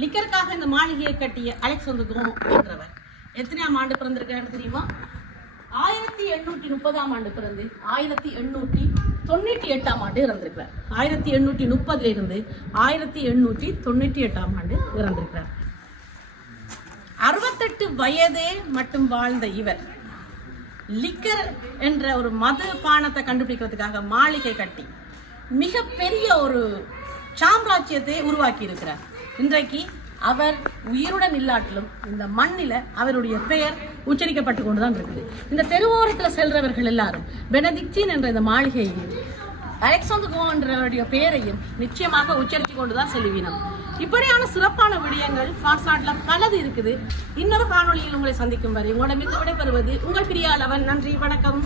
லிக்கருக்காக இந்த மாளிகையை கட்டிய அலெக்சாந்தர் கோமோ என்றவர் எத்தனையாம் ஆண்டு பிறந்திருக்காரு தெரியுமா? 1830ஆம் ஆண்டு பிறந்து 1898ஆம் ஆண்டு இறந்திருக்கிறார். 1830 இருந்து 1898ஆம் ஆண்டு இறந்திருக்கிறார். 68 வயதே மட்டும் வாழ்ந்த இவர் லிக்கர் என்ற ஒரு மது பானத்தை கண்டுபிடிக்கிறதுக்காக மாளிகை கட்டி மிக பெரிய ஒரு சாம்ராஜ்யத்தை உருவாக்கி இருக்கிறார். இன்றைக்கு அவர் உயிருடன் இல்லாட்டிலும் இந்த மண்ணில அவருடைய பெயர் உச்சரிக்கப்பட்டு கொண்டுதான் இருக்குது. இந்த தெருவோரத்தில் செல்றவர்கள் எல்லாரும் பெனடிக்டின் என்ற இந்த மாளிகையையும் அலெக்சாந்தர் கோமோ என்றவருடைய பெயரையும் நிச்சயமாக உச்சரித்து கொண்டுதான் செல்வினோம். இப்படியான சிறப்பான விடயங்கள் பிரான்ஸ் நாட்டில் பலது இருக்குது. இன்னொரு காணொலியில் உங்களை சந்திக்கும் வரை உங்களிடமிருந்து விடைபெறுவது உங்கள் பிரியாளவன். நன்றி, வணக்கம்.